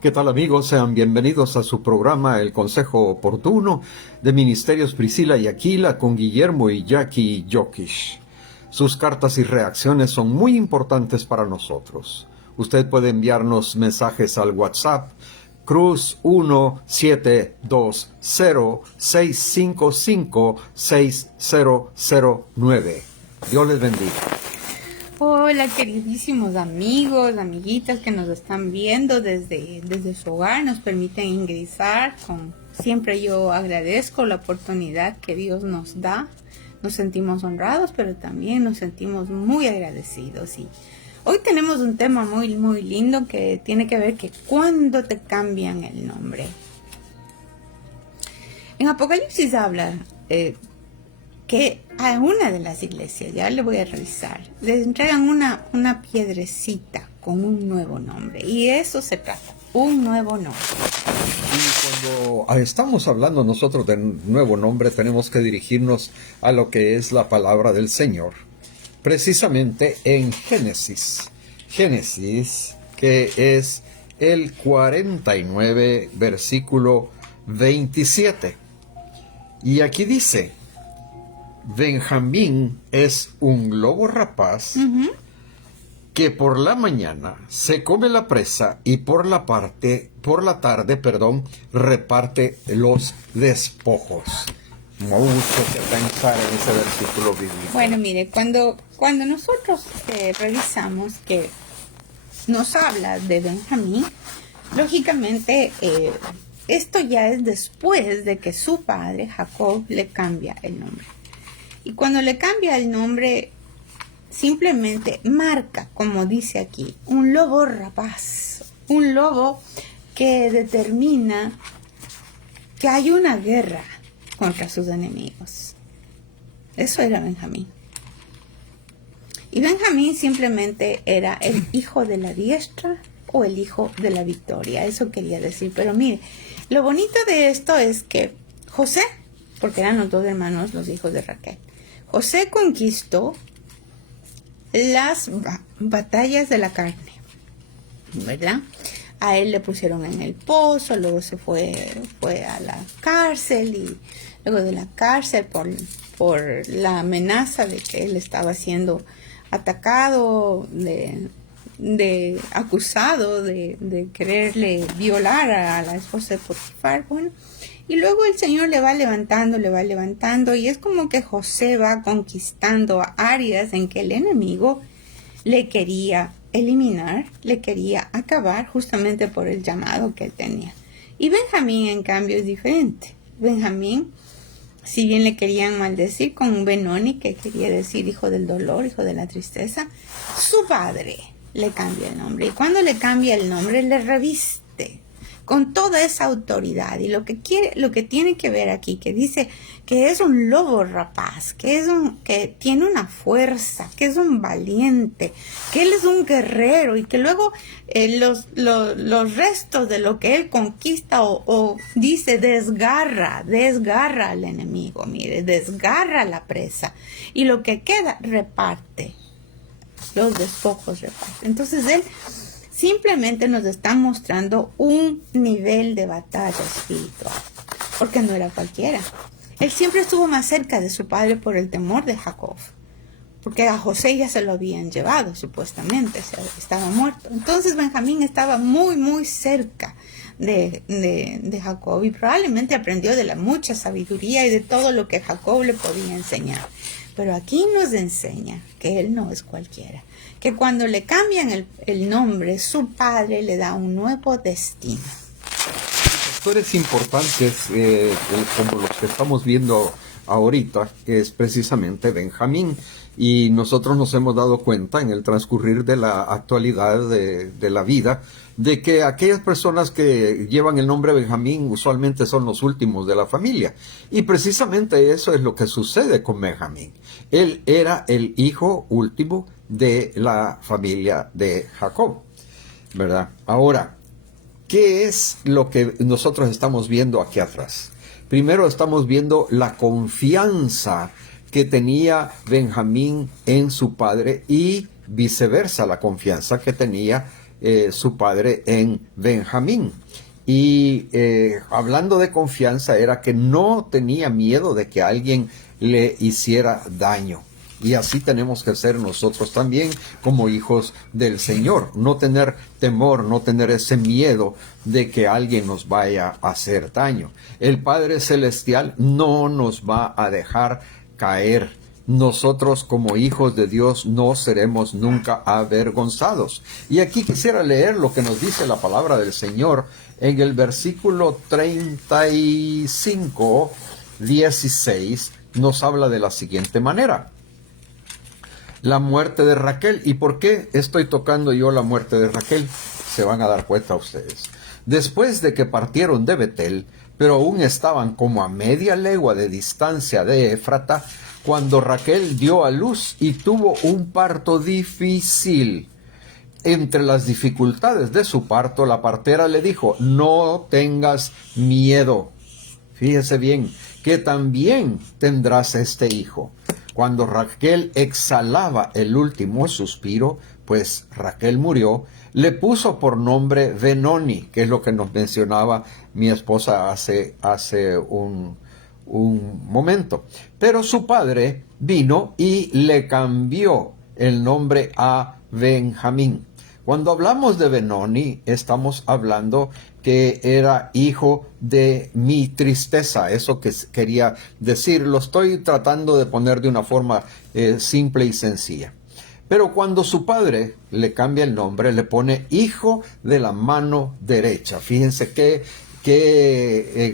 ¿Qué tal, amigos? Sean bienvenidos a su programa El Consejo Oportuno de Ministerios Priscila y Aquila con Guillermo y Jackie Jokish. Sus cartas y reacciones son muy importantes para nosotros. Usted puede enviarnos mensajes al WhatsApp Cruz 1720-655-6009. Dios les bendiga. Hola, queridísimos amigos, amiguitas que nos están viendo desde su hogar, nos permiten ingresar. Siempre yo agradezco la oportunidad que Dios nos da. Nos sentimos honrados, pero también nos sentimos muy agradecidos. Y hoy tenemos un tema muy, muy lindo que tiene que ver que cuando te cambian el nombre. En Apocalipsis habla que a una de las iglesias, ya le voy a revisar, les entregan una piedrecita con un nuevo nombre. Y eso se trata, un nuevo nombre. Y cuando estamos hablando nosotros de nuevo nombre, tenemos que dirigirnos a lo que es la palabra del Señor. Precisamente en Génesis. Génesis, que es el 49, versículo 27. Y aquí dice: Benjamín es un lobo rapaz que por la mañana se come la presa y por la tarde, reparte los despojos. Mucho que pensar en ese versículo bíblico. Bueno, mire, cuando nosotros revisamos que nos habla de Benjamín, lógicamente esto ya es después de que su padre Jacob le cambia el nombre. Y cuando le cambia el nombre, simplemente marca, como dice aquí, un lobo rapaz, un lobo que determina que hay una guerra contra sus enemigos. Eso era Benjamín. Y Benjamín simplemente era el hijo de la diestra o el hijo de la victoria. Eso quería decir. Pero mire, lo bonito de esto es que José, porque eran los dos hermanos, los hijos de Raquel, José conquistó las batallas de la carne, ¿verdad? A él le pusieron en el pozo, luego se fue a la cárcel y luego de la cárcel por la amenaza de que él estaba siendo atacado, acusado de quererle violar a la esposa de Potifar, bueno. Y luego el Señor le va levantando y es como que José va conquistando áreas en que el enemigo le quería eliminar, le quería acabar justamente por el llamado que él tenía. Y Benjamín, en cambio, es diferente. Benjamín, si bien le querían maldecir con un Benoni, que quería decir hijo del dolor, hijo de la tristeza, su padre le cambia el nombre. Y cuando le cambia el nombre, le reviste con toda esa autoridad. Y lo que tiene que ver aquí, que dice que es un lobo rapaz, que tiene una fuerza, que es un valiente, que él es un guerrero y que luego los restos de lo que él conquista o dice desgarra al enemigo, mire, desgarra la presa y lo que queda reparte, los despojos reparte. Entonces él simplemente nos está mostrando un nivel de batalla espiritual, porque no era cualquiera. Él siempre estuvo más cerca de su padre por el temor de Jacob, porque a José ya se lo habían llevado, supuestamente, estaba muerto. Entonces Benjamín estaba muy, muy cerca de Jacob y probablemente aprendió de la mucha sabiduría y de todo lo que Jacob le podía enseñar. Pero aquí nos enseña que él no es cualquiera, que cuando le cambian el nombre, su padre le da un nuevo destino. Factores importantes como los que estamos viendo ahorita es precisamente Benjamín, y nosotros nos hemos dado cuenta en el transcurrir de la actualidad de la vida de que aquellas personas que llevan el nombre Benjamín usualmente son los últimos de la familia, y precisamente eso es lo que sucede con Benjamín. Él era el hijo último de la familia de Jacob, ¿verdad? Ahora, ¿qué es lo que nosotros estamos viendo aquí atrás? Primero estamos viendo la confianza que tenía Benjamín en su padre y viceversa, la confianza que tenía su padre en Benjamín. Y hablando de confianza, era que no tenía miedo de que alguien le hiciera daño. Y así tenemos que ser nosotros también como hijos del Señor. No tener temor, no tener ese miedo de que alguien nos vaya a hacer daño. El Padre Celestial no nos va a dejar caer. Nosotros como hijos de Dios no seremos nunca avergonzados. Y aquí quisiera leer lo que nos dice la palabra del Señor en el versículo 35, 16, nos habla de la siguiente manera. La muerte de Raquel. ¿Y por qué estoy tocando yo la muerte de Raquel? Se van a dar cuenta ustedes. Después de que partieron de Betel, pero aún estaban como a media legua de distancia de Éfrata, cuando Raquel dio a luz y tuvo un parto difícil. Entre las dificultades de su parto, la partera le dijo, no tengas miedo. Fíjese bien, que también tendrás este hijo. Cuando Raquel exhalaba el último suspiro, pues Raquel murió, le puso por nombre Benoni, que es lo que nos mencionaba mi esposa hace un momento. Pero su padre vino y le cambió el nombre a Benjamín. Cuando hablamos de Benoni, estamos hablando que era hijo de mi tristeza. Eso que quería decir, lo estoy tratando de poner de una forma simple y sencilla. Pero cuando su padre le cambia el nombre, le pone hijo de la mano derecha. Fíjense qué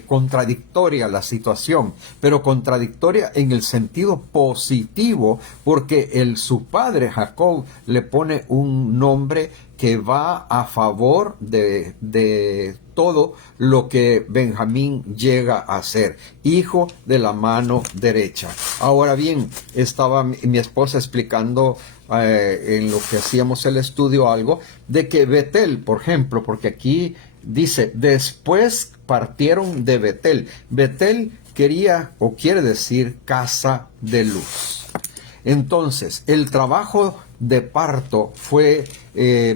contradictoria la situación, pero contradictoria en el sentido positivo, porque su padre Jacob le pone un nombre que va a favor de todo lo que Benjamín llega a ser, hijo de la mano derecha. Ahora bien, estaba mi esposa explicando en lo que hacíamos el estudio algo de que Betel, por ejemplo, porque aquí dice, después partieron de Betel. Betel quería o quiere decir casa de luz. Entonces, el trabajo de parto fue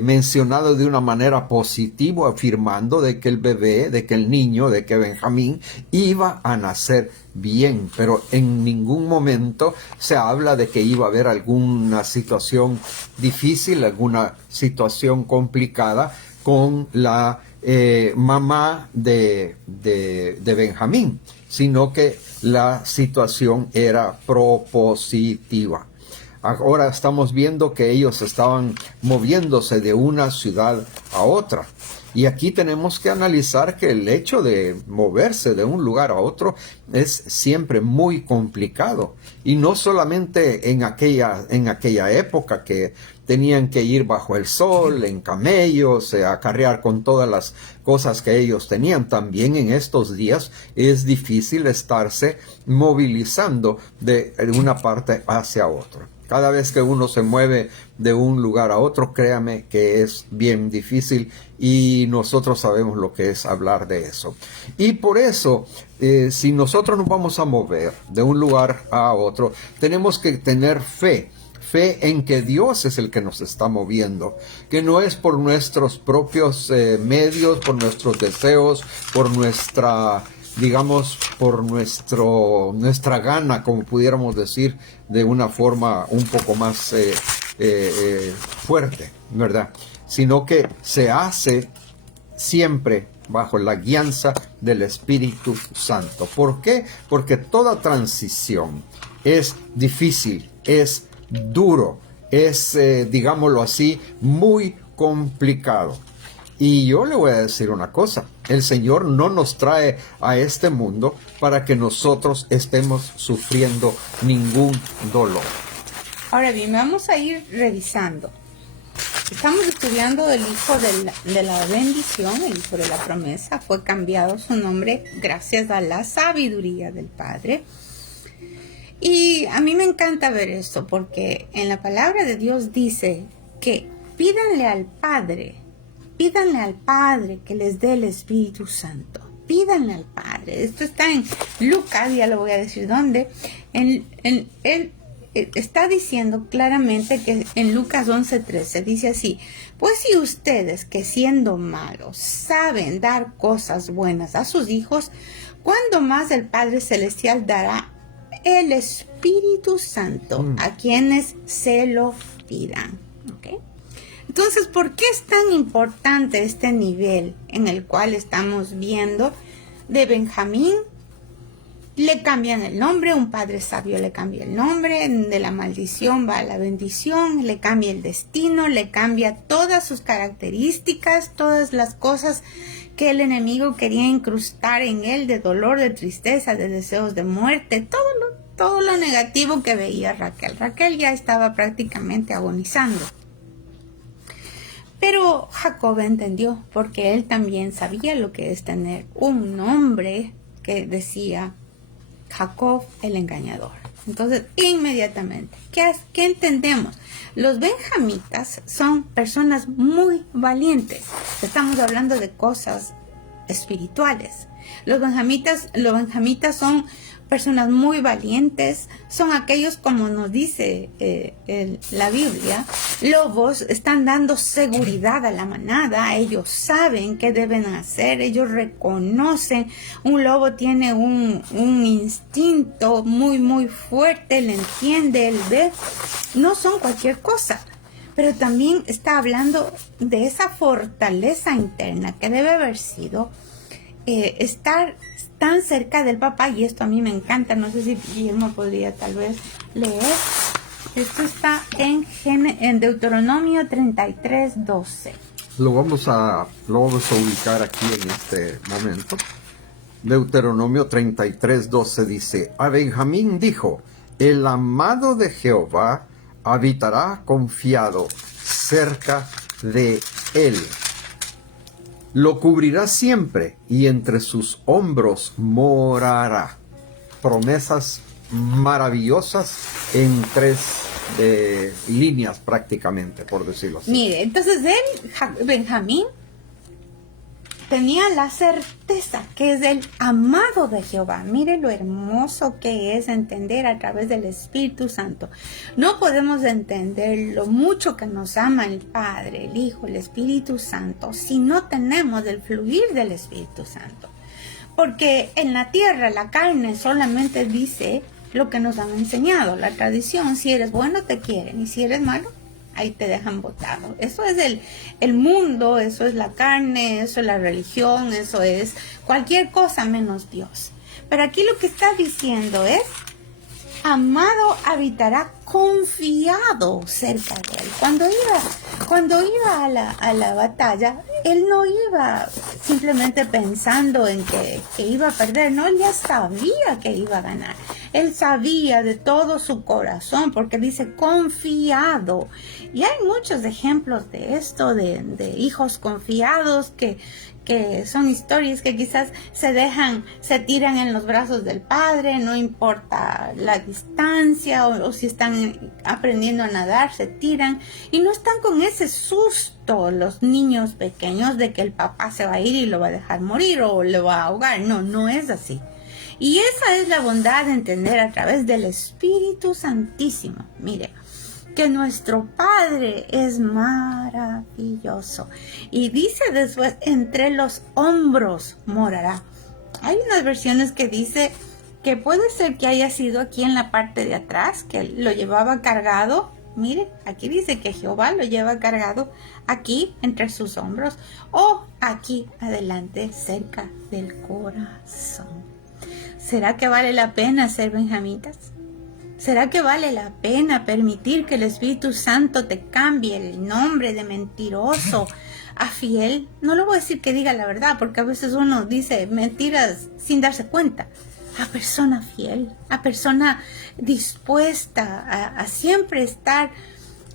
mencionado de una manera positiva, afirmando de que el bebé, de que el niño, de que Benjamín iba a nacer bien, pero en ningún momento se habla de que iba a haber alguna situación difícil, alguna situación complicada con la mamá de Benjamín, sino que la situación era propositiva. Ahora estamos viendo que ellos estaban moviéndose de una ciudad a otra. Y aquí tenemos que analizar que el hecho de moverse de un lugar a otro es siempre muy complicado. Y no solamente en aquella época que tenían que ir bajo el sol, en camellos, acarrear con todas las cosas que ellos tenían. También en estos días es difícil estarse movilizando de una parte hacia otra. Cada vez que uno se mueve de un lugar a otro, créame que es bien difícil y nosotros sabemos lo que es hablar de eso. Y por eso, si nosotros nos vamos a mover de un lugar a otro, tenemos que tener fe en que Dios es el que nos está moviendo, que no es por nuestros propios medios, por nuestros deseos, por nuestra nuestra gana, como pudiéramos decir, de una forma un poco más fuerte, ¿verdad? Sino que se hace siempre bajo la guianza del Espíritu Santo. ¿Por qué? Porque toda transición es difícil, es duro, es, digámoslo así, muy complicado. Y yo le voy a decir una cosa, el Señor no nos trae a este mundo para que nosotros estemos sufriendo ningún dolor. Ahora bien, vamos a ir revisando. Estamos estudiando del hijo de la bendición, el hijo de la promesa. Fue cambiado su nombre gracias a la sabiduría del Padre. Y a mí me encanta ver esto porque en la palabra de Dios dice que pídanle al Padre que les dé el Espíritu Santo. Pídanle al Padre. Esto está en Lucas, ya lo voy a decir dónde. Él está diciendo claramente que en Lucas 11:13 dice así: pues si ustedes, que siendo malos saben dar cosas buenas a sus hijos, ¿cuándo más el Padre Celestial dará el Espíritu Santo a quienes se lo pidan? ¿Okay? Entonces, ¿por qué es tan importante este nivel en el cual estamos viendo de Benjamín? Le cambian el nombre, un padre sabio le cambia el nombre, de la maldición va a la bendición, le cambia el destino, le cambia todas sus características, todas las cosas que el enemigo quería incrustar en él, de dolor, de tristeza, de deseos de muerte, todo lo negativo que veía Raquel. Raquel ya estaba prácticamente agonizando. Pero Jacob entendió, porque él también sabía lo que es tener un nombre que decía Jacob el engañador. Entonces, inmediatamente, ¿qué entendemos? Los benjamitas son personas muy valientes. Estamos hablando de cosas espirituales. Los benjamitas son personas muy valientes, son aquellos, como nos dice la Biblia, lobos. Están dando seguridad a la manada. Ellos saben qué deben hacer, ellos reconocen. Un lobo tiene un instinto muy muy fuerte, él entiende, él ve. No son cualquier cosa, pero también está hablando de esa fortaleza interna que debe haber sido estar tan cerca del papá. Y esto a mí me encanta. No sé si Guillermo podría tal vez leer. Esto está en Deuteronomio 33:12. Lo vamos a ubicar aquí en este momento. Deuteronomio 33:12 dice: a Benjamín dijo: el amado de Jehová habitará confiado cerca de él. Lo cubrirá siempre y entre sus hombros morará. Promesas maravillosas en 3 líneas prácticamente, por decirlo así. Mire, entonces Benjamín tenía la certeza que es el amado de Jehová. Mire lo hermoso que es entender a través del Espíritu Santo. No podemos entender lo mucho que nos ama el Padre, el Hijo, el Espíritu Santo si no tenemos el fluir del Espíritu Santo. Porque en la tierra la carne solamente dice lo que nos han enseñado, la tradición. Si eres bueno te quieren, y si eres malo, ahí te dejan botado. Eso es el mundo, eso es la carne, eso es la religión, eso es cualquier cosa menos Dios. Pero aquí lo que está diciendo es: amado habitará confiado cerca de él. Cuando iba a la batalla, él no iba simplemente pensando en que iba a perder. No, él ya sabía que iba a ganar. Él sabía de todo su corazón, porque dice confiado. Y hay muchos ejemplos de esto, de hijos confiados que son historias que quizás se tiran en los brazos del padre, no importa la distancia, o si están aprendiendo a nadar, se tiran y no están con ese susto los niños pequeños de que el papá se va a ir y lo va a dejar morir o lo va a ahogar. No es así. Y esa es la bondad de entender a través del Espíritu Santísimo. Mire, que nuestro Padre es maravilloso. Y dice después: entre los hombros morará. Hay unas versiones que dice que puede ser que haya sido aquí en la parte de atrás, que lo llevaba cargado. Mire, aquí dice que Jehová lo lleva cargado aquí entre sus hombros, o aquí adelante cerca del corazón. ¿Será que vale la pena ser benjamitas? ¿Será que vale la pena permitir que el Espíritu Santo te cambie el nombre de mentiroso a fiel? No le voy a decir que diga la verdad, porque a veces uno dice mentiras sin darse cuenta. A persona fiel, a persona dispuesta a siempre estar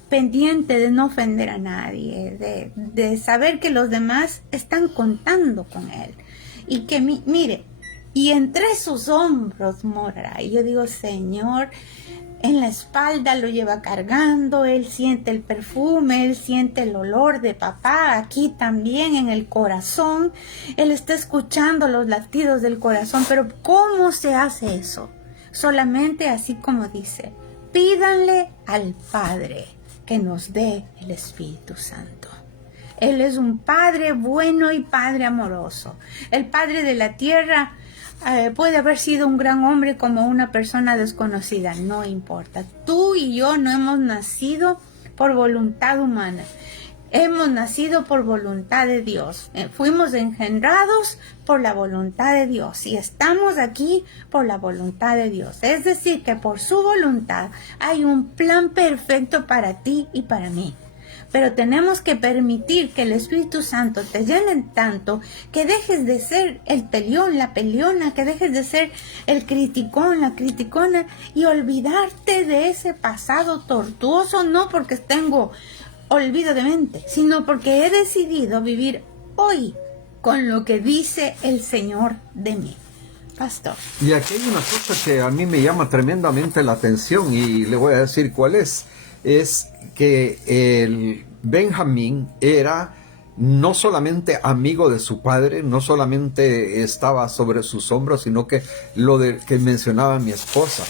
pendiente de no ofender a nadie, de saber que los demás están contando con él. Y que mire, y entre sus hombros morará. Y yo digo: Señor, en la espalda lo lleva cargando, él siente el perfume, él siente el olor de papá, aquí también en el corazón, él está escuchando los latidos del corazón. Pero ¿cómo se hace eso? Solamente así como dice: pídanle al Padre que nos dé el Espíritu Santo. Él es un Padre bueno y Padre amoroso. El Padre de la tierra puede haber sido un gran hombre como una persona desconocida, no importa. Tú y yo no hemos nacido por voluntad humana. Hemos nacido por voluntad de Dios. Fuimos engendrados por la voluntad de Dios y estamos aquí por la voluntad de Dios. Es decir, que por su voluntad hay un plan perfecto para ti y para mí. Pero tenemos que permitir que el Espíritu Santo te llene tanto que dejes de ser el peleón, la peleona, que dejes de ser el criticón, la criticona y olvidarte de ese pasado tortuoso, no porque tengo olvido de mente, sino porque he decidido vivir hoy con lo que dice el Señor de mí. Pastor. Y aquí hay una cosa que a mí me llama tremendamente la atención y le voy a decir cuál es que el Benjamín era no solamente amigo de su padre, no solamente estaba sobre sus hombros, sino que que mencionaba mi esposa.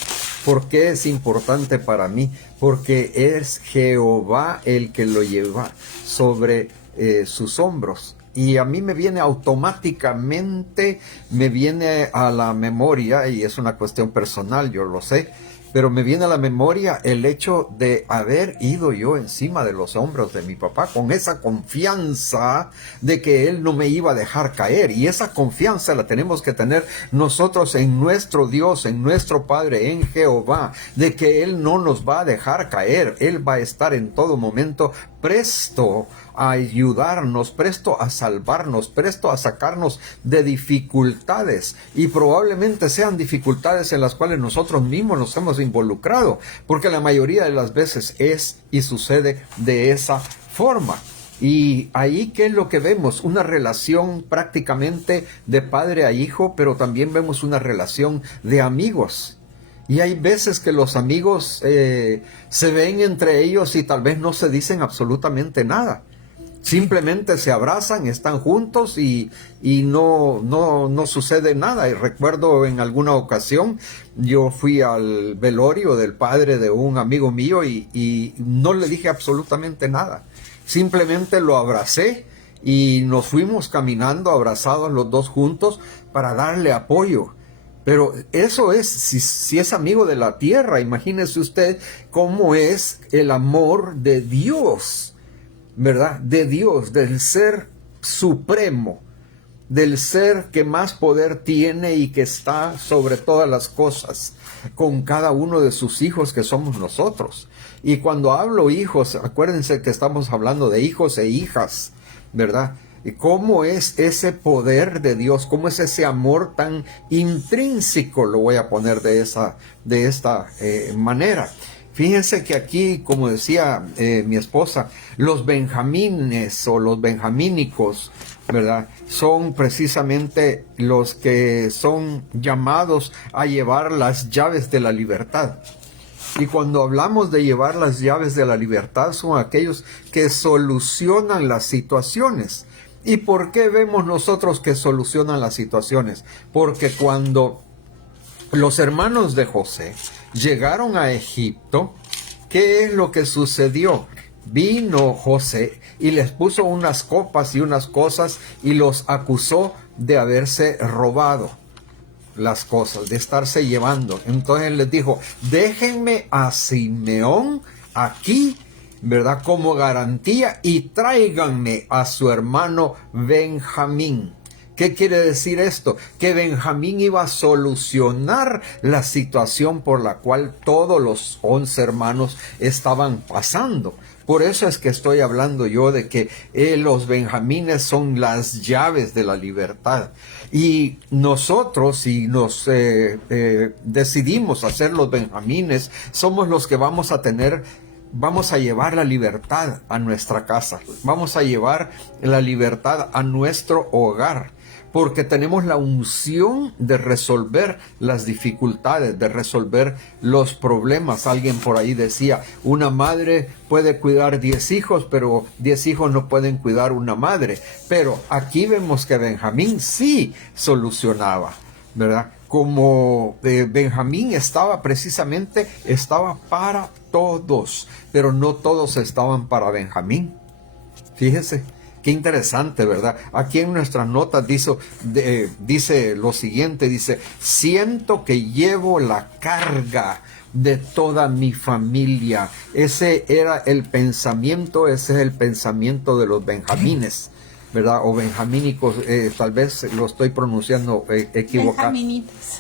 ¿Por qué es importante para mí? Porque es Jehová el que lo lleva sobre sus hombros. Y a mí me viene automáticamente, me viene a la memoria, y es una cuestión personal, yo lo sé, pero me viene a la memoria el hecho de haber ido yo encima de los hombros de mi papá con esa confianza de que él no me iba a dejar caer. Y esa confianza la tenemos que tener nosotros en nuestro Dios, en nuestro Padre, en Jehová, de que Él no nos va a dejar caer. Él va a estar en todo momento presto a ayudarnos, presto a salvarnos, presto a sacarnos de dificultades, y probablemente sean dificultades en las cuales nosotros mismos nos hemos involucrado, porque la mayoría de las veces es y sucede de esa forma. Y ahí, ¿qué es lo que vemos? Una relación prácticamente de padre a hijo, pero también vemos una relación de amigos. Y hay veces que los amigos se ven entre ellos y tal vez no se dicen absolutamente nada. Simplemente se abrazan, están juntos y no sucede nada. Y recuerdo en alguna ocasión, yo fui al velorio del padre de un amigo mío y no le dije absolutamente nada. Simplemente lo abracé y nos fuimos caminando abrazados los dos juntos para darle apoyo. Pero eso es, si es amigo de la tierra, imagínese usted cómo es el amor de Dios, ¿verdad? De Dios, del ser supremo, del ser que más poder tiene y que está sobre todas las cosas, con cada uno de sus hijos que somos nosotros. Y cuando hablo hijos, acuérdense que estamos hablando de hijos e hijas, ¿verdad? Y cómo es ese poder de Dios, cómo es ese amor tan intrínseco, lo voy a poner de esta manera. Fíjense que aquí, como decía mi esposa, los benjamines o los benjamínicos, ¿verdad? Son precisamente los que son llamados a llevar las llaves de la libertad. Y cuando hablamos de llevar las llaves de la libertad, son aquellos que solucionan las situaciones. ¿Y por qué vemos nosotros que solucionan las situaciones? Porque cuando los hermanos de José llegaron a Egipto, ¿qué es lo que sucedió? Vino José y les puso unas copas y unas cosas y los acusó de haberse robado las cosas, de estarse llevando. Entonces les dijo, déjenme a Simeón aquí, ¿verdad? Como garantía, y tráiganme a su hermano Benjamín. ¿Qué quiere decir esto? Que Benjamín iba a solucionar la situación por la cual todos los 11 hermanos estaban pasando. Por eso es que estoy hablando yo de que los benjamines son las llaves de la libertad. Y nosotros, si nos decidimos hacer los benjamines, somos los que vamos a llevar la libertad a nuestra casa. Vamos a llevar la libertad a nuestro hogar. Porque tenemos la unción de resolver las dificultades, de resolver los problemas. Alguien por ahí decía, una madre puede cuidar 10 hijos, pero 10 hijos no pueden cuidar una madre. Pero aquí vemos que Benjamín sí solucionaba, ¿verdad? como Benjamín estaba para todos, pero no todos estaban para Benjamín. Fíjese, qué interesante, ¿verdad? Aquí en nuestras notas dice lo siguiente, dice, siento que llevo la carga de toda mi familia. Ese es el pensamiento de los benjamines, ¿verdad? O benjamínicos, tal vez lo estoy pronunciando equivocado.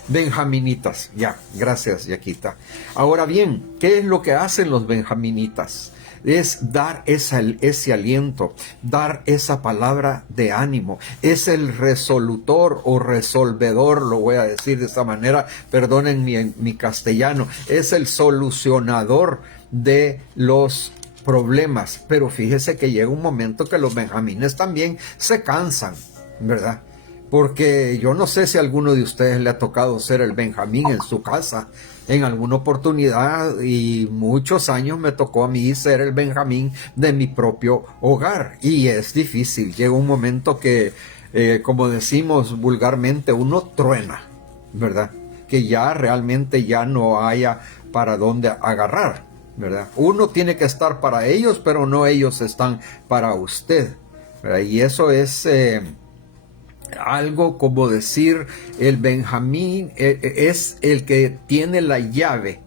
Benjaminitas, ya, gracias, Yaquita. Ahora bien, ¿qué es lo que hacen los benjaminitas? Es dar ese aliento, dar esa palabra de ánimo. Es el resolutor o resolvedor, lo voy a decir de esta manera, perdonen mi castellano, es el solucionador de los problemas. Pero fíjese que llega un momento que los benjamines también se cansan, ¿verdad? Porque yo no sé si a alguno de ustedes le ha tocado ser el benjamín en su casa. En alguna oportunidad y muchos años me tocó a mí ser el benjamín de mi propio hogar. Y es difícil. Llega un momento que, como decimos vulgarmente, uno truena, ¿verdad? Que ya realmente ya no haya para dónde agarrar, ¿verdad? Uno tiene que estar para ellos, pero no ellos están para usted, ¿verdad? Y eso es algo como decir, el benjamín es el que tiene la llave,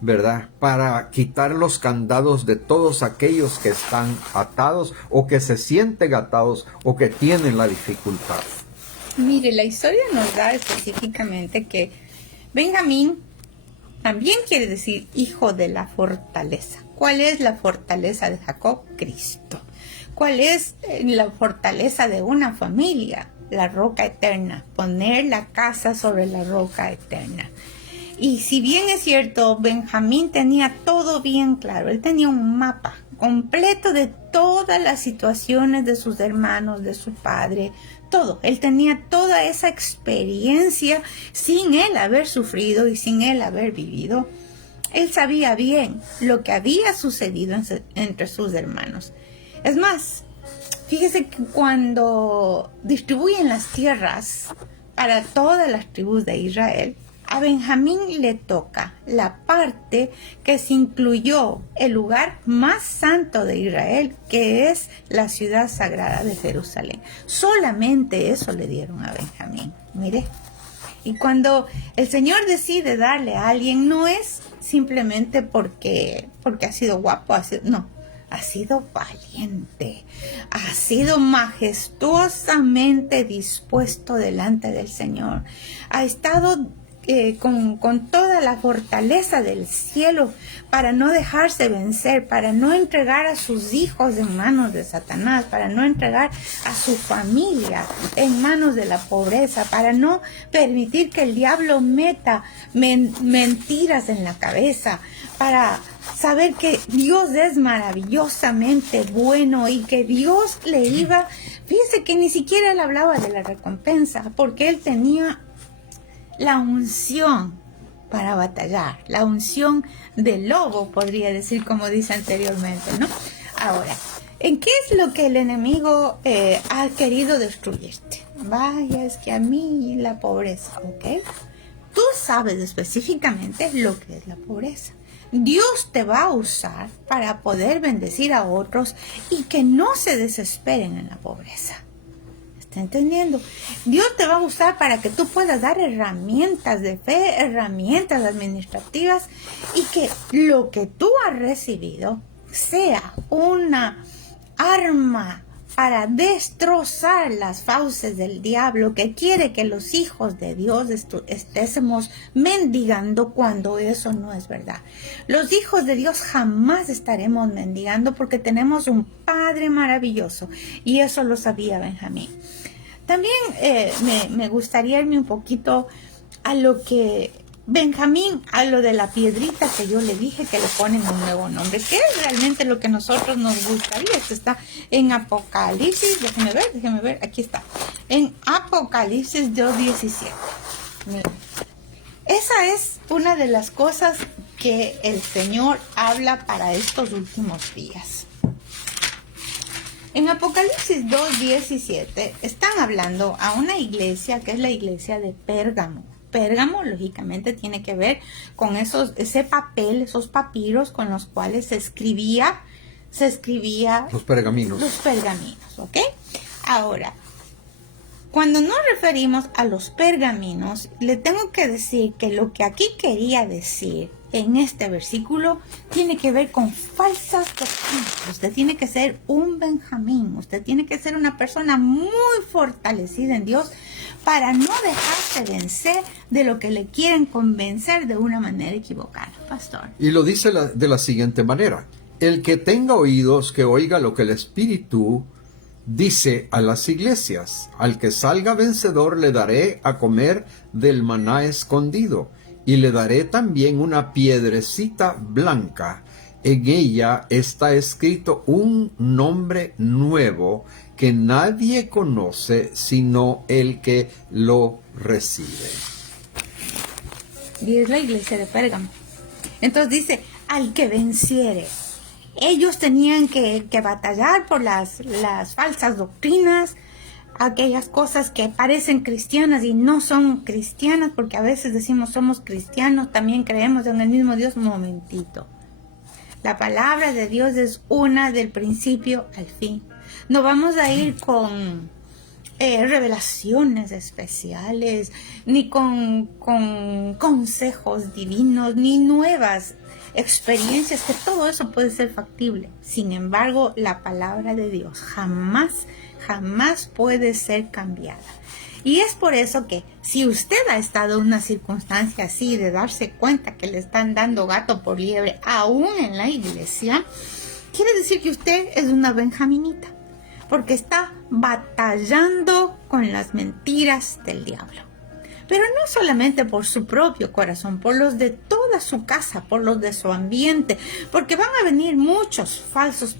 ¿verdad? Para quitar los candados de todos aquellos que están atados o que se sienten atados o que tienen la dificultad. Mire, la historia nos da específicamente que Benjamín también quiere decir hijo de la fortaleza. ¿Cuál es la fortaleza de Jacob? Cristo. ¿Cuál es la fortaleza de una familia? La roca eterna, poner la casa sobre la roca eterna. Y si bien es cierto, Benjamín tenía todo bien claro, él tenía un mapa completo de todas las situaciones de sus hermanos, de su padre, todo. Él tenía toda esa experiencia sin él haber sufrido y sin él haber vivido. Él sabía bien lo que había sucedido entre sus hermanos. Es más, fíjese que cuando distribuyen las tierras para todas las tribus de Israel, a Benjamín le toca la parte que se incluyó el lugar más santo de Israel, que es la ciudad sagrada de Jerusalén. Solamente eso le dieron a Benjamín. Mire. Y cuando el Señor decide darle a alguien, no es simplemente porque ha sido guapo, no. Ha sido valiente, ha sido majestuosamente dispuesto delante del Señor, ha estado con toda la fortaleza del cielo para no dejarse vencer, para no entregar a sus hijos en manos de Satanás, para no entregar a su familia en manos de la pobreza, para no permitir que el diablo meta mentiras en la cabeza, para saber que Dios es maravillosamente bueno y que Dios le iba, fíjese que ni siquiera él hablaba de la recompensa, porque él tenía la unción para batallar, la unción del lobo, podría decir, como dice anteriormente, ¿no? Ahora, ¿en qué es lo que el enemigo ha querido destruirte? Vaya, es que a mí la pobreza, ¿ok? Tú sabes específicamente lo que es la pobreza. Dios te va a usar para poder bendecir a otros y que no se desesperen en la pobreza. ¿Está entendiendo? Dios te va a usar para que tú puedas dar herramientas de fe, herramientas administrativas y que lo que tú has recibido sea una arma para destrozar las fauces del diablo que quiere que los hijos de Dios estemos mendigando cuando eso no es verdad. Los hijos de Dios jamás estaremos mendigando porque tenemos un Padre maravilloso y eso lo sabía Benjamín. También me gustaría irme un poquito a lo que Benjamín, a lo de la piedrita que yo le dije que le ponen un nuevo nombre, que es realmente lo que a nosotros nos gustaría. Esto está en Apocalipsis, déjeme ver, aquí está, en Apocalipsis 2:17. Miren, esa es una de las cosas que el Señor habla para estos últimos días. En Apocalipsis 2:17 están hablando a una iglesia que es la iglesia de Pérgamo. Pérgamo, lógicamente, tiene que ver con ese papel, esos papiros con los cuales se escribía Los pergaminos. los pergaminos, ¿ok? Ahora, cuando nos referimos a los pergaminos, le tengo que decir que lo que aquí quería decir en este versículo tiene que ver con falsas doctrinas. Usted tiene que ser un Benjamín, usted tiene que ser una persona muy fortalecida en Dios para no dejarse vencer de lo que le quieren convencer de una manera equivocada, pastor. Y lo dice de la siguiente manera: el que tenga oídos, que oiga lo que el Espíritu dice a las iglesias. Al que salga vencedor le daré a comer del maná escondido, y le daré también una piedrecita blanca. En ella está escrito un nombre nuevo que nadie conoce sino el que lo recibe. Y es la iglesia de Pérgamo. Entonces dice, al que venciere. Ellos tenían que batallar por las falsas doctrinas, aquellas cosas que parecen cristianas y no son cristianas, porque a veces decimos somos cristianos, también creemos en el mismo Dios. Un momentito. La palabra de Dios es una del principio al fin. No vamos a ir con revelaciones especiales, ni con consejos divinos, ni nuevas experiencias, que todo eso puede ser factible. Sin embargo, la palabra de Dios jamás puede ser cambiada. Y es por eso que si usted ha estado en una circunstancia así, de darse cuenta que le están dando gato por liebre, aún en la iglesia, quiere decir que usted es una benjaminita, porque está batallando con las mentiras del diablo. Pero no solamente por su propio corazón, por los de toda su casa, por los de su ambiente, porque van a venir muchos falsos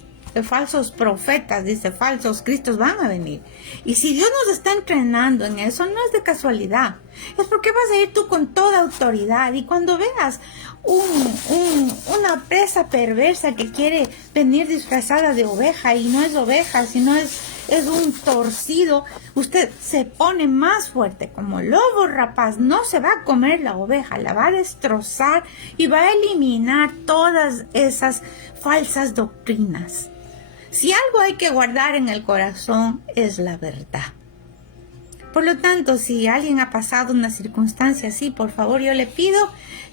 profetas, dice, falsos cristos van a venir. Y si Dios nos está entrenando en eso, no es de casualidad, es porque vas a ir tú con toda autoridad. Y cuando veas una presa perversa que quiere venir disfrazada de oveja y no es oveja, sino es un torcido, usted se pone más fuerte como lobo rapaz. No se va a comer la oveja, la va a destrozar y va a eliminar todas esas falsas doctrinas. Si algo hay que guardar en el corazón es la verdad. Por lo tanto, si alguien ha pasado una circunstancia así, por favor, yo le pido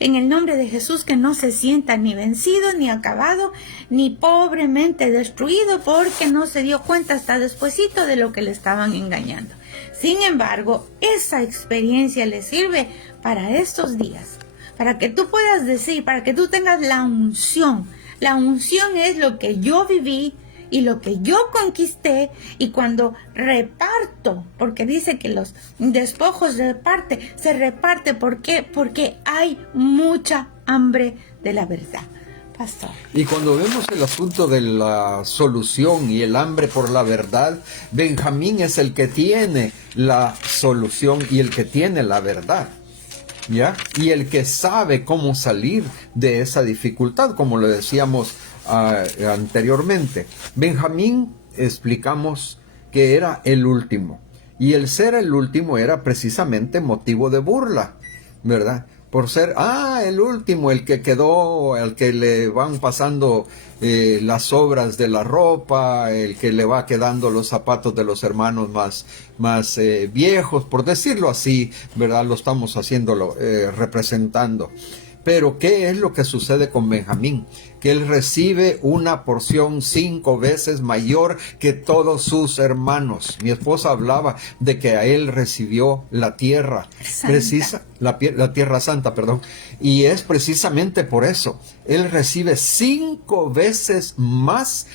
en el nombre de Jesús que no se sienta ni vencido, ni acabado, ni pobremente destruido, porque no se dio cuenta hasta despuesito de lo que le estaban engañando. Sin embargo, esa experiencia le sirve para estos días, para que tú puedas decir, para que tú tengas la unción. La unción es lo que yo viví y lo que yo conquisté, y cuando reparto, porque dice que los despojos se reparte, ¿por qué? Porque hay mucha hambre de la verdad, pastor. Y cuando vemos el asunto de la solución y el hambre por la verdad, Benjamín es el que tiene la solución y el que tiene la verdad, ¿ya? Y el que sabe cómo salir de esa dificultad, como lo decíamos anteriormente. Benjamín, explicamos que era el último, y el ser el último era precisamente motivo de burla, ¿verdad? Por ser, el último, el que quedó, al que le van pasando las sobras de la ropa, el que le va quedando los zapatos de los hermanos más viejos, por decirlo así, ¿verdad? Lo estamos haciéndolo, representando. Pero ¿qué es lo que sucede con Benjamín? Que él recibe una porción 5 veces mayor que todos sus hermanos. Mi esposa hablaba de que a él recibió la tierra santa. La tierra santa, perdón. Y es precisamente por eso. Él recibe 5 veces más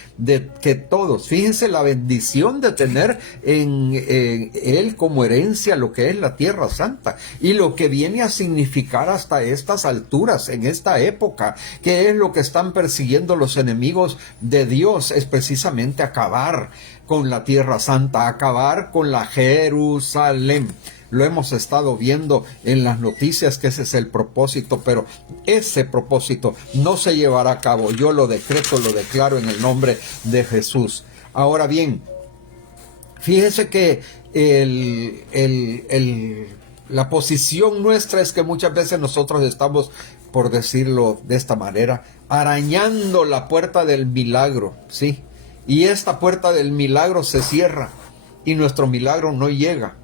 que todos. Fíjense la bendición de tener en él como herencia lo que es la tierra santa. Y lo que viene a significar hasta estas alturas, en esta época, que es lo que están persiguiendo los enemigos de Dios, es precisamente acabar con la tierra santa, acabar con la Jerusalén. Lo hemos estado viendo en las noticias que ese es el propósito, pero ese propósito no se llevará a cabo. Yo lo decreto, lo declaro en el nombre de Jesús. Ahora bien, fíjese que la posición nuestra es que muchas veces nosotros estamos, por decirlo de esta manera, arañando la puerta del milagro, ¿sí? Y esta puerta del milagro se cierra y nuestro milagro no llega,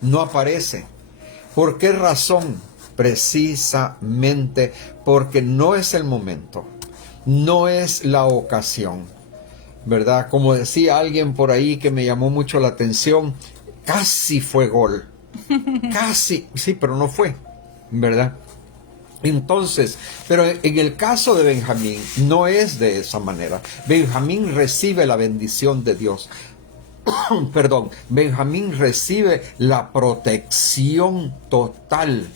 no aparece. ¿Por qué razón? Precisamente porque no es el momento, no es la ocasión, ¿verdad? Como decía alguien por ahí que me llamó mucho la atención, casi fue gol. Casi, sí, pero no fue, ¿verdad? Entonces, pero en el caso de Benjamín no es de esa manera. Benjamín recibe la bendición de Dios. Perdón, Benjamín recibe la protección total,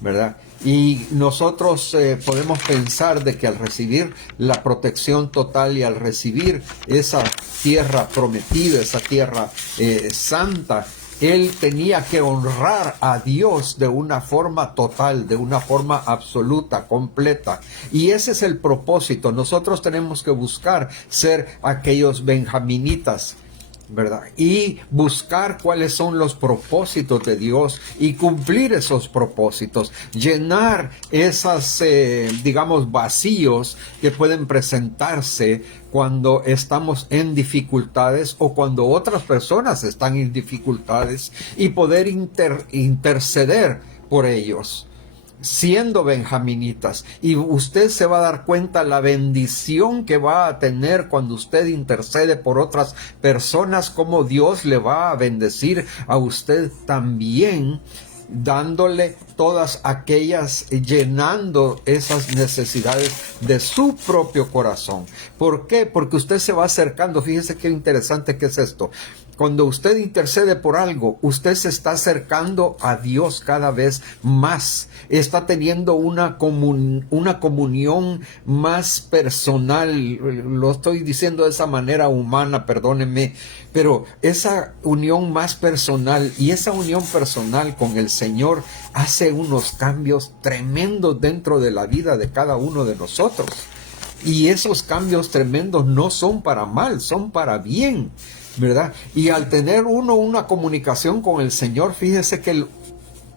¿verdad? Y nosotros podemos pensar de que al recibir la protección total y al recibir esa tierra prometida, esa tierra santa, él tenía que honrar a Dios de una forma total, de una forma absoluta, completa. Y ese es el propósito. Nosotros tenemos que buscar ser aquellos benjaminitas, ¿verdad? Y buscar cuáles son los propósitos de Dios y cumplir esos propósitos, llenar esas, digamos, vacíos que pueden presentarse cuando estamos en dificultades o cuando otras personas están en dificultades y poder interceder por ellos, siendo benjaminitas. Y usted se va a dar cuenta la bendición que va a tener cuando usted intercede por otras personas, como Dios le va a bendecir a usted también, dándole todas aquellas, llenando esas necesidades de su propio corazón. ¿Por qué? Porque usted se va acercando. Fíjese qué interesante que es esto. Cuando usted intercede por algo, usted se está acercando a Dios cada vez más. Está teniendo una comunión más personal. Lo estoy diciendo de esa manera humana, perdónenme. Pero esa unión más personal y esa unión personal con el Señor hace unos cambios tremendos dentro de la vida de cada uno de nosotros. Y esos cambios tremendos no son para mal, son para bien, ¿verdad? Y al tener uno una comunicación con el Señor, fíjese que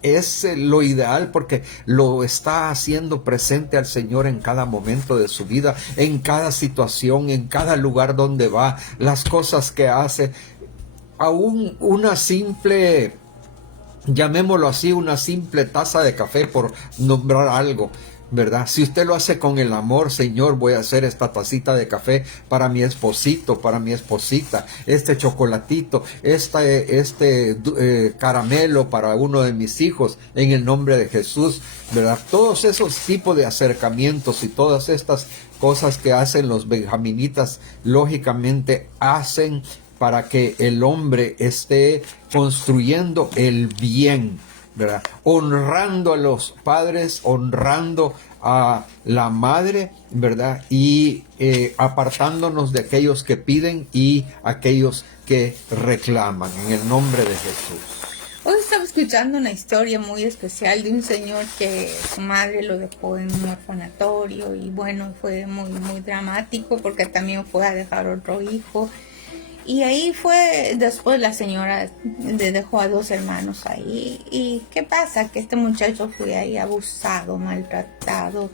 es lo ideal porque lo está haciendo presente al Señor en cada momento de su vida, en cada situación, en cada lugar donde va, las cosas que hace. Aún una simple, llamémoslo así, una simple taza de café, por nombrar algo, ¿verdad? Si usted lo hace con el amor, Señor, voy a hacer esta tacita de café para mi esposito, para mi esposita, este chocolatito, caramelo para uno de mis hijos, en el nombre de Jesús, ¿verdad? Todos esos tipos de acercamientos y todas estas cosas que hacen los benjaminitas, lógicamente hacen para que el hombre esté construyendo el bien, ¿verdad? Honrando a los padres, honrando a la madre, ¿verdad? Y apartándonos de aquellos que piden y aquellos que reclaman, en el nombre de Jesús. Hoy estaba escuchando una historia muy especial de un señor que su madre lo dejó en un orfanatorio y bueno, fue muy, muy dramático porque también fue a dejar otro hijo. Y ahí fue, después la señora le dejó a 2 hermanos ahí. ¿Y qué pasa? Que este muchacho fue ahí abusado, maltratado,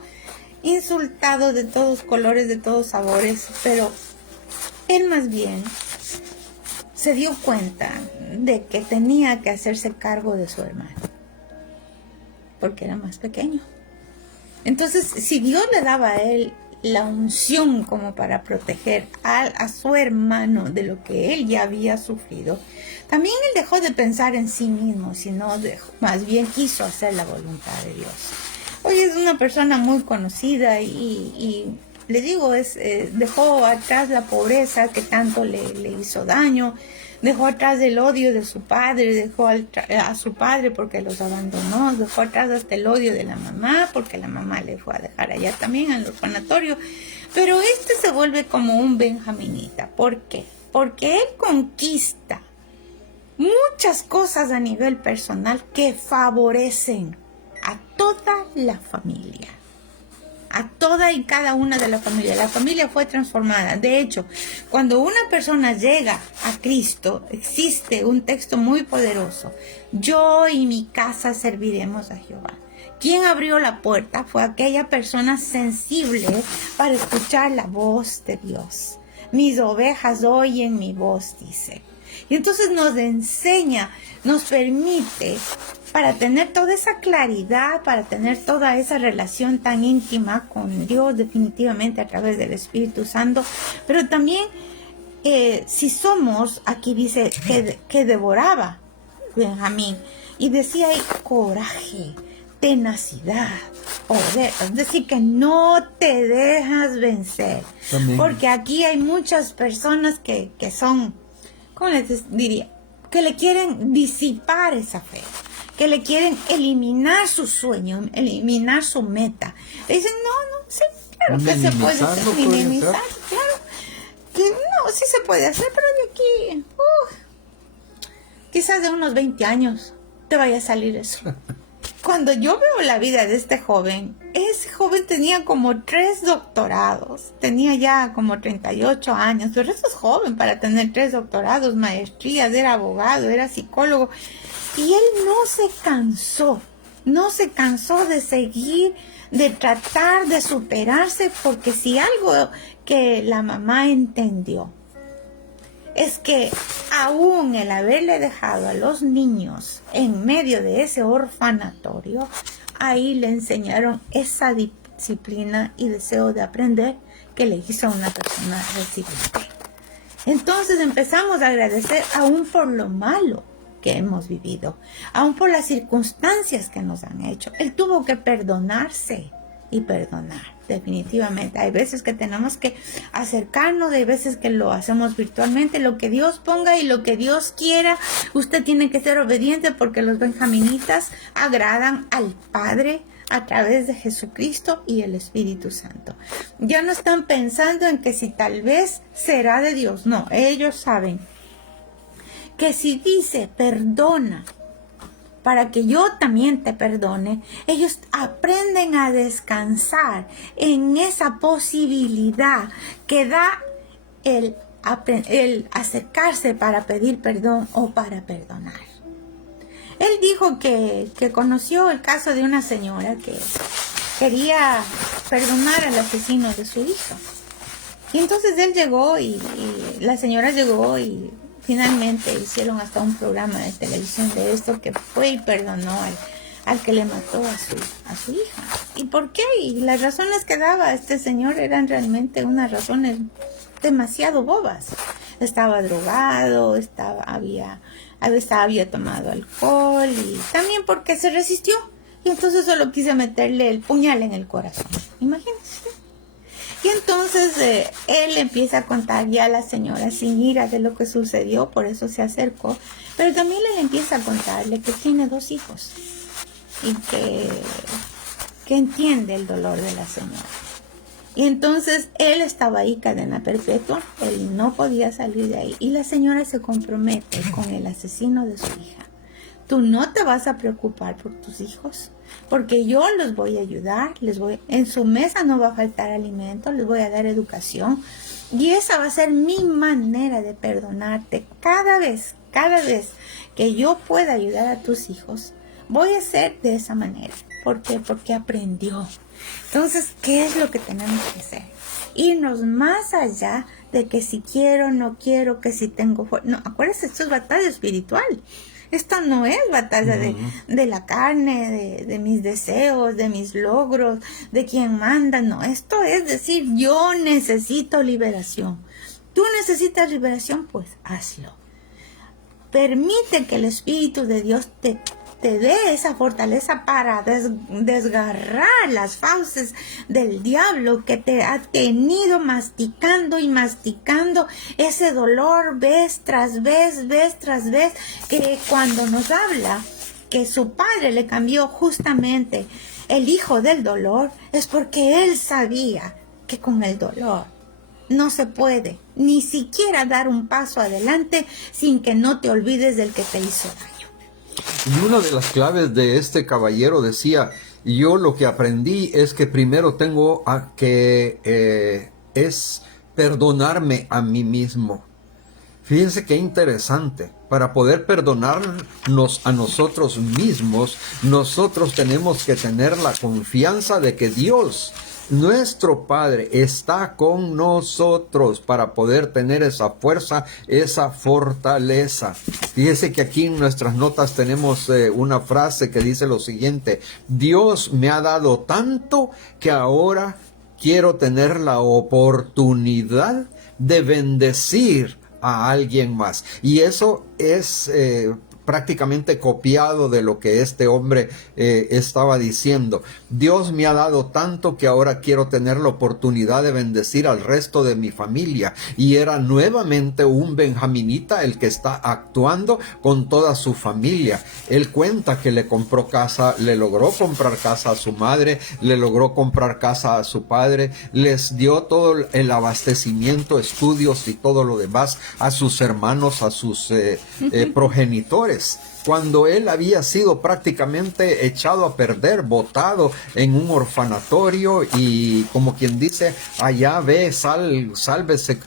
insultado de todos colores, de todos sabores. Pero él más bien se dio cuenta de que tenía que hacerse cargo de su hermano, porque era más pequeño. Entonces, si Dios le daba a él la unción como para proteger a su hermano de lo que él ya había sufrido, también él dejó de pensar en sí mismo, sino más bien quiso hacer la voluntad de Dios. Hoy es una persona muy conocida y le digo, dejó atrás la pobreza que tanto le hizo daño, dejó atrás el odio de su padre, dejó a su padre porque los abandonó, dejó atrás hasta el odio de la mamá porque la mamá le fue a dejar allá también al orfanatorio. Pero se vuelve como un benjaminita. ¿Por qué? Porque él conquista muchas cosas a nivel personal que favorecen a toda la familia. a toda y cada una de la familia. La familia fue transformada. De hecho, cuando una persona llega a Cristo, existe un texto muy poderoso. Yo y mi casa serviremos a Jehová. Quien abrió la puerta fue aquella persona sensible para escuchar la voz de Dios. Mis ovejas oyen mi voz, dice. Y entonces nos enseña, nos permite, para tener toda esa claridad, para tener toda esa relación tan íntima con Dios, definitivamente a través del Espíritu Santo, pero también si somos, aquí dice que devoraba Benjamín, y decía ahí coraje, tenacidad, poder, es decir, que no te dejas vencer. Amén. Porque aquí hay muchas personas que son, ¿cómo les diría? Que le quieren disipar esa fe, que le quieren eliminar su sueño, eliminar su meta. Le dicen, no, sí, claro que se puede hacer, minimizar, claro, que no, sí se puede hacer, pero de aquí, quizás de unos 20 años te vaya a salir eso. Cuando yo veo la vida de este joven, ese joven tenía como 3 doctorados, tenía ya como 38 años, pero eso es joven para tener 3 doctorados, maestrías, era abogado, era psicólogo, y él no se cansó de seguir, de tratar de superarse, porque si algo que la mamá entendió es que aún el haberle dejado a los niños en medio de ese orfanatorio, ahí le enseñaron esa disciplina y deseo de aprender que le hizo a una persona resiliente. Entonces empezamos a agradecer aún por lo malo que hemos vivido, aún por las circunstancias que nos han hecho. Él tuvo que perdonarse y perdonar. Definitivamente, hay veces que tenemos que acercarnos, hay veces que lo hacemos virtualmente, lo que Dios ponga y lo que Dios quiera. Usted tiene que ser obediente porque los benjaminitas agradan al Padre a través de Jesucristo y el Espíritu Santo. Ya no están pensando en que si tal vez será de Dios, no, ellos saben que si dice perdona para que yo también te perdone, ellos aprenden a descansar en esa posibilidad que da el acercarse para pedir perdón o para perdonar. Él dijo que conoció el caso de una señora que quería perdonar al asesino de su hijo. Y entonces él llegó y la señora llegó y finalmente hicieron hasta un programa de televisión de esto, que fue y perdonó al que le mató a su hija. ¿Y por qué? Y las razones que daba este señor eran realmente unas razones demasiado bobas. Estaba drogado, había tomado alcohol, y también porque se resistió. Y entonces solo quise meterle el puñal en el corazón. Imagínense. Y entonces él empieza a contar ya a la señora sin ira de lo que sucedió, por eso se acercó. Pero también él empieza a contarle que tiene 2 hijos y que entiende el dolor de la señora. Y entonces él estaba ahí, cadena perpetua, él no podía salir de ahí. Y la señora se compromete con el asesino de su hija. Tú no te vas a preocupar por tus hijos, porque yo los voy a ayudar, en su mesa no va a faltar alimento, les voy a dar educación, y esa va a ser mi manera de perdonarte. Cada vez que yo pueda ayudar a tus hijos, voy a hacer de esa manera. ¿Por qué? Porque aprendió. Entonces, ¿qué es lo que tenemos que hacer? Irnos más allá de que si quiero, no quiero, que si tengo fuerza. No, acuérdense, esto es batalla espiritual. Esto no es batalla de la carne, de mis deseos, de mis logros, de quien manda. No, esto es decir, yo necesito liberación. ¿Tú necesitas liberación? Pues hazlo. Permite que el Espíritu de Dios te dé esa fortaleza para desgarrar las fauces del diablo que te ha tenido masticando y masticando ese dolor vez tras vez, que cuando nos habla que su padre le cambió justamente el hijo del dolor, es porque él sabía que con el dolor no se puede ni siquiera dar un paso adelante sin que no te olvides del que te hizo daño. Y una de las claves de este caballero decía, yo lo que aprendí es que primero tengo que es perdonarme a mí mismo. Fíjense qué interesante. Para poder perdonarnos a nosotros mismos, nosotros tenemos que tener la confianza de que Dios, nuestro Padre, está con nosotros para poder tener esa fuerza, esa fortaleza. Fíjense que aquí en nuestras notas tenemos una frase que dice lo siguiente: Dios me ha dado tanto que ahora quiero tener la oportunidad de bendecir a alguien más. Y eso es prácticamente copiado de lo que este hombre estaba diciendo. Dios me ha dado tanto que ahora quiero tener la oportunidad de bendecir al resto de mi familia. Y era nuevamente un benjaminita el que está actuando con toda su familia. Él cuenta que le compró casa, le logró comprar casa a su madre, le logró comprar casa a su padre, les dio todo el abastecimiento, estudios y todo lo demás a sus hermanos, a sus progenitores. Cuando él había sido prácticamente echado a perder, botado en un orfanatorio y, como quien dice, allá ve, sálvese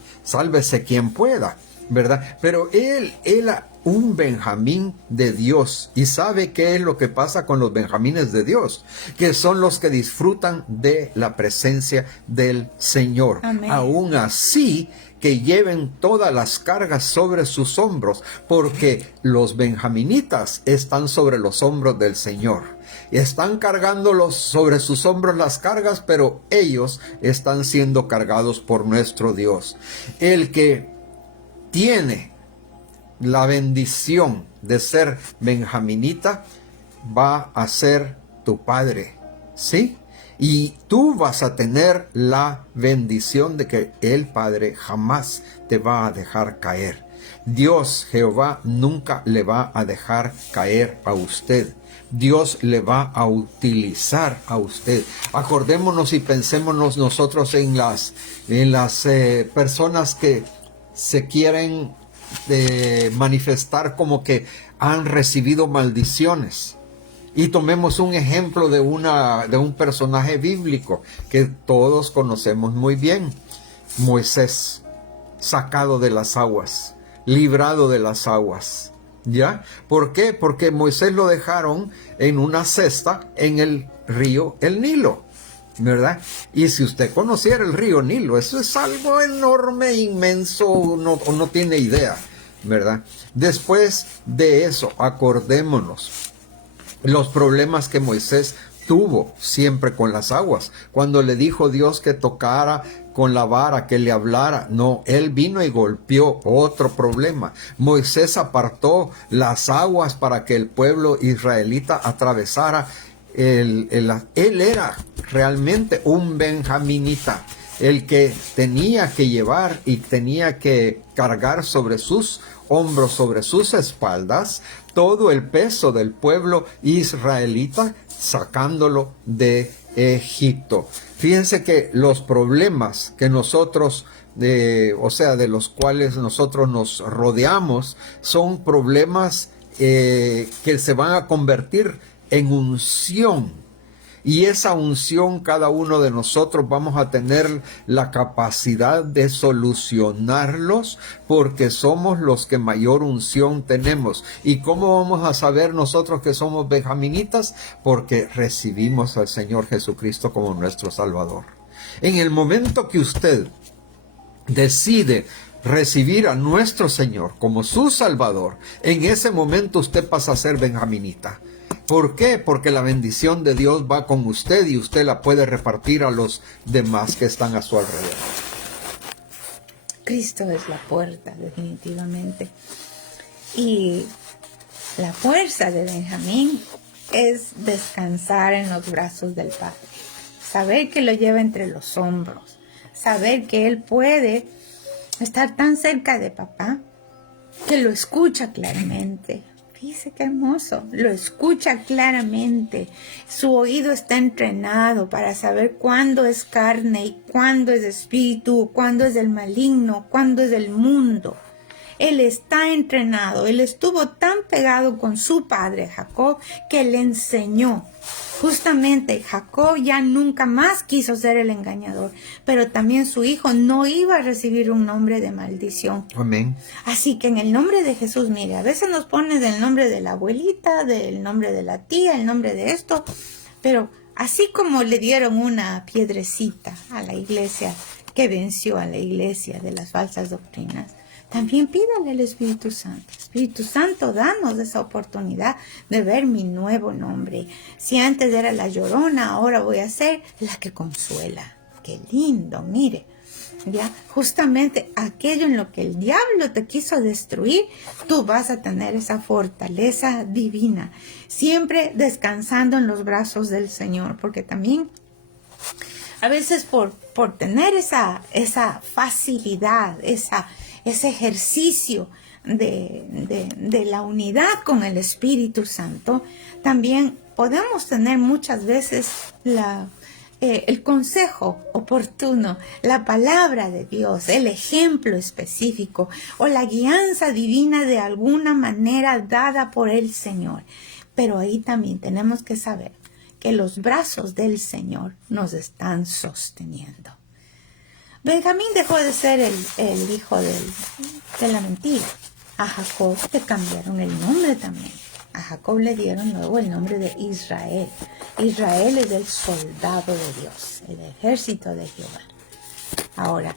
quien pueda, ¿verdad? Pero él era un Benjamín de Dios. ¿Y sabe qué es lo que pasa con los Benjamines de Dios? Que son los que disfrutan de la presencia del Señor. Amén. Aún así, que lleven todas las cargas sobre sus hombros, porque los benjaminitas están sobre los hombros del Señor. Están cargándolos sobre sus hombros las cargas, pero ellos están siendo cargados por nuestro Dios. El que tiene la bendición de ser benjaminita va a ser tu padre, ¿sí? Y tú vas a tener la bendición de que el Padre jamás te va a dejar caer. Dios, Jehová, nunca le va a dejar caer a usted. Dios le va a utilizar a usted. Acordémonos y pensémonos nosotros en las personas que se quieren manifestar como que han recibido maldiciones. Y tomemos un ejemplo de un personaje bíblico que todos conocemos muy bien. Moisés, sacado de las aguas, librado de las aguas. ¿Ya? ¿Por qué? Porque Moisés lo dejaron en una cesta en el río el Nilo, ¿verdad? Y si usted conociera el río Nilo, eso es algo enorme, inmenso, no tiene idea, ¿verdad? Después de eso, acordémonos los problemas que Moisés tuvo siempre con las aguas. Cuando le dijo Dios que tocara con la vara, que le hablara, no, él vino y golpeó. Otro problema. Moisés apartó las aguas para que el pueblo israelita atravesara. Él era realmente un benjaminita, el que tenía que llevar y tenía que cargar sobre sus hombros, sobre sus espaldas, todo el peso del pueblo israelita, sacándolo de Egipto. Fíjense que los problemas que nosotros, de los cuales nosotros nos rodeamos, son problemas que se van a convertir en unción. Y esa unción, cada uno de nosotros vamos a tener la capacidad de solucionarlos, porque somos los que mayor unción tenemos. ¿Y cómo vamos a saber nosotros que somos benjaminitas? Porque recibimos al Señor Jesucristo como nuestro Salvador. En el momento que usted decide recibir a nuestro Señor como su Salvador, en ese momento usted pasa a ser benjaminita. ¿Por qué? Porque la bendición de Dios va con usted y usted la puede repartir a los demás que están a su alrededor. Cristo es la puerta, definitivamente. Y la fuerza de Benjamín es descansar en los brazos del Padre. Saber que lo lleva entre los hombros. Saber que él puede estar tan cerca de papá que lo escucha claramente. Fíjese qué hermoso, lo escucha claramente, su oído está entrenado para saber cuándo es carne y cuándo es espíritu, cuándo es del maligno, cuándo es del mundo. Él está entrenado, él estuvo tan pegado con su padre Jacob que le enseñó Justamente Jacob ya nunca más quiso ser el engañador, pero también su hijo no iba a recibir un nombre de maldición. Amén. Así que en el nombre de Jesús, mire, a veces nos pones el nombre de la abuelita, del nombre de la tía, el nombre de esto, pero así como le dieron una piedrecita a la iglesia que venció a la iglesia de las falsas doctrinas, también pídale al Espíritu Santo. Espíritu Santo, danos esa oportunidad de ver mi nuevo nombre. Si antes era la llorona, ahora voy a ser la que consuela. Qué lindo, mire. Ya, justamente aquello en lo que el diablo te quiso destruir, tú vas a tener esa fortaleza divina, siempre descansando en los brazos del Señor, porque también a veces por tener esa facilidad, ese ejercicio de la unidad con el Espíritu Santo, también podemos tener muchas veces el consejo oportuno, la palabra de Dios, el ejemplo específico o la guianza divina de alguna manera dada por el Señor. Pero ahí también tenemos que saber que los brazos del Señor nos están sosteniendo. Benjamín dejó de ser el hijo de la mentira. A Jacob le cambiaron el nombre también. A Jacob le dieron luego el nombre de Israel. Israel es el soldado de Dios, el ejército de Jehová. Ahora,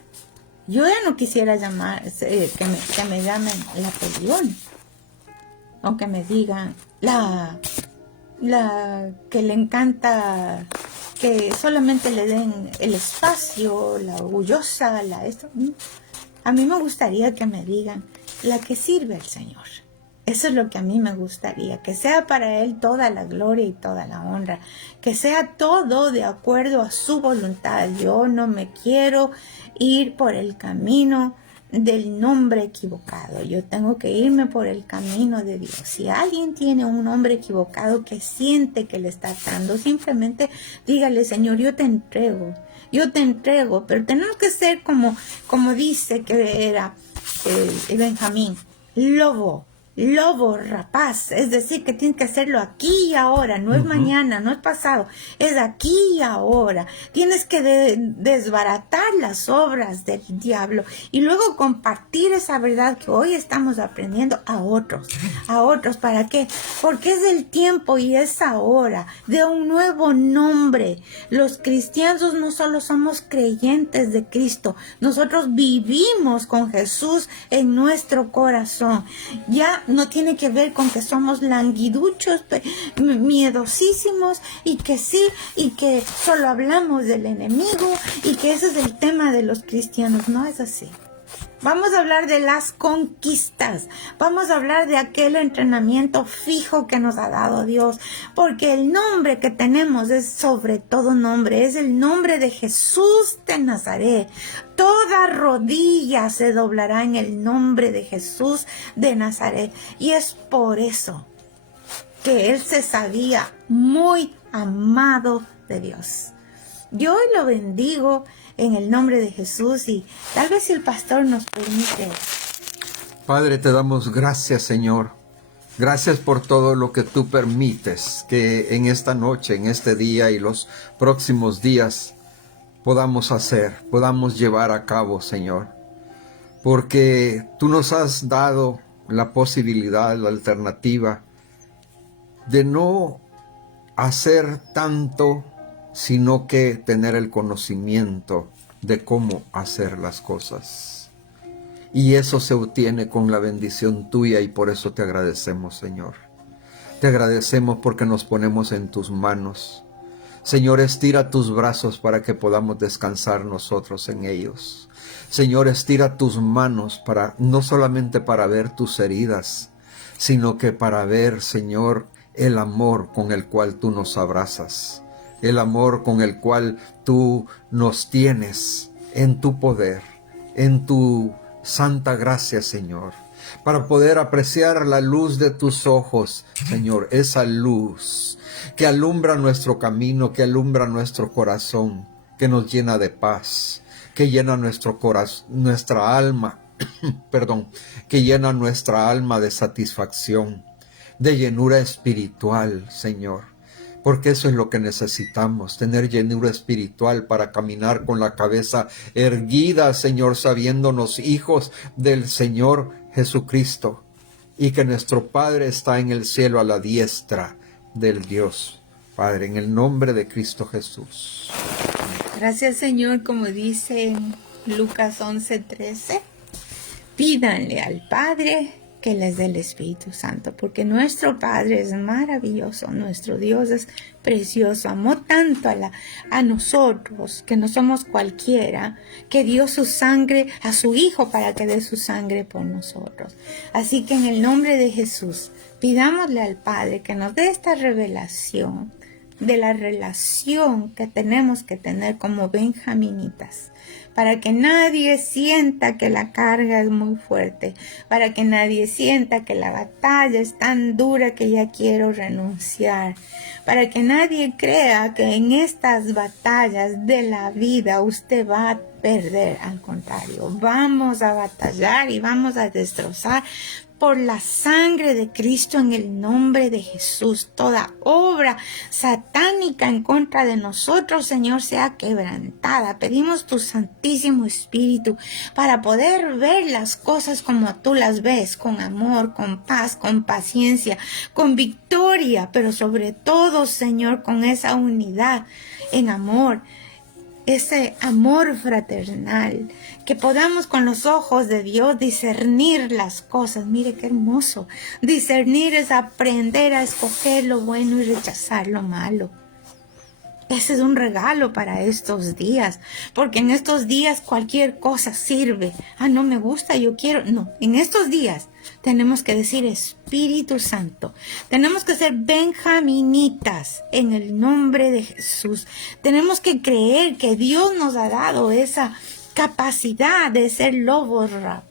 yo ya no quisiera que me llamen la peleón, o que me digan la que le encanta que solamente le den el espacio, la orgullosa, esto. A mí me gustaría que me digan la que sirve al Señor. Eso es lo que a mí me gustaría, que sea para Él toda la gloria y toda la honra, que sea todo de acuerdo a su voluntad. Yo no me quiero ir por el camino del nombre equivocado. Yo tengo que irme por el camino de Dios. Si alguien tiene un nombre equivocado que siente que le está atando, simplemente dígale: Señor, yo te entrego, pero tenemos que ser como dice que era Benjamín, lobo rapaz, es decir, que tienes que hacerlo aquí y ahora, no es mañana, no es pasado, es aquí y ahora. Tienes que desbaratar las obras del diablo y luego compartir esa verdad que hoy estamos aprendiendo a otros. ¿Para qué? Porque es el tiempo y es ahora de un nuevo nombre. Los cristianos no solo somos creyentes de Cristo, nosotros vivimos con Jesús en nuestro corazón. Ya no tiene que ver con que somos languiduchos, miedosísimos, y que sí, y que solo hablamos del enemigo, y que ese es el tema de los cristianos. No es así. Vamos a hablar de las conquistas. Vamos a hablar de aquel entrenamiento fijo que nos ha dado Dios. Porque el nombre que tenemos es sobre todo nombre. Es el nombre de Jesús de Nazaret. Toda rodilla se doblará en el nombre de Jesús de Nazaret. Y es por eso que Él se sabía muy amado de Dios. Yo hoy lo bendigo en el nombre de Jesús, y tal vez si el pastor nos permite. Padre, te damos gracias, Señor. Gracias por todo lo que tú permites que en esta noche, en este día y los próximos días podamos hacer, podamos llevar a cabo, Señor. Porque tú nos has dado la posibilidad, la alternativa de no hacer tanto, sino que tener el conocimiento de cómo hacer las cosas. Y eso se obtiene con la bendición tuya, y por eso te agradecemos, Señor. Te agradecemos porque nos ponemos en tus manos. Señor, estira tus brazos para que podamos descansar nosotros en ellos. Señor, estira tus manos no solamente para ver tus heridas, sino que para ver, Señor, el amor con el cual tú nos abrazas. El amor con el cual tú nos tienes en tu poder, en tu santa gracia, Señor, para poder apreciar la luz de tus ojos, Señor, esa luz que alumbra nuestro camino, que alumbra nuestro corazón, que nos llena de paz, que llena nuestra alma, que llena nuestra alma de satisfacción, de llenura espiritual, Señor. porque eso es lo que necesitamos, tener llenura espiritual para caminar con la cabeza erguida, Señor, sabiéndonos hijos del Señor Jesucristo, y que nuestro Padre está en el cielo a la diestra del Dios Padre, en el nombre de Cristo Jesús. Gracias, Señor, como dice en Lucas 11:13, pídanle al Padre que les dé el Espíritu Santo, porque nuestro Padre es maravilloso, nuestro Dios es precioso, amó tanto a nosotros, que no somos cualquiera, que dio su sangre a su Hijo para que dé su sangre por nosotros. Así que en el nombre de Jesús, pidámosle al Padre que nos dé esta revelación de la relación que tenemos que tener como benjaminitas, para que nadie sienta que la carga es muy fuerte, para que nadie sienta que la batalla es tan dura que ya quiero renunciar, para que nadie crea que en estas batallas de la vida usted va a perder. Al contrario, vamos a batallar y vamos a destrozar por la sangre de Cristo, en el nombre de Jesús. Toda obra satánica en contra de nosotros, Señor, sea quebrantada. Pedimos tu Santísimo Espíritu para poder ver las cosas como tú las ves, con amor, con paz, con paciencia, con victoria, pero sobre todo, Señor, con esa unidad en amor, ese amor fraternal, que podamos con los ojos de Dios discernir las cosas. Mire qué hermoso. Discernir es aprender a escoger lo bueno y rechazar lo malo. Ese es un regalo para estos días, porque en estos días cualquier cosa sirve. No me gusta, yo quiero. No, en estos días tenemos que decir Espíritu Santo. Tenemos que ser benjaminitas en el nombre de Jesús. Tenemos que creer que Dios nos ha dado esa capacidad de ser lobos rapaces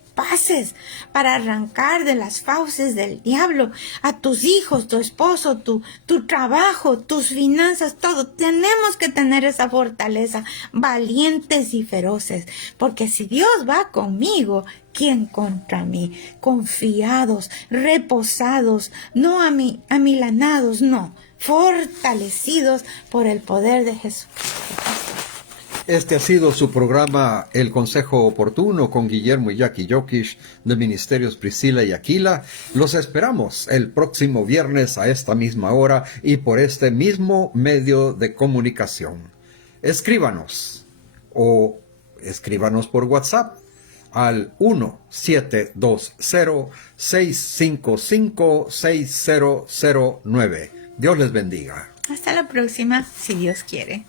para arrancar de las fauces del diablo a tus hijos, tu esposo, tu trabajo, tus finanzas, todo. Tenemos que tener esa fortaleza, valientes y feroces, porque si Dios va conmigo, ¿quién contra mí? Confiados, reposados, no amilanados, no, fortalecidos por el poder de Jesús. Este ha sido su programa El Consejo Oportuno con Guillermo y Jackie Jokish de Ministerios Priscila y Aquila. Los esperamos el próximo viernes a esta misma hora y por este mismo medio de comunicación. Escríbanos por WhatsApp al 1720-655-6009. Dios les bendiga. Hasta la próxima, si Dios quiere.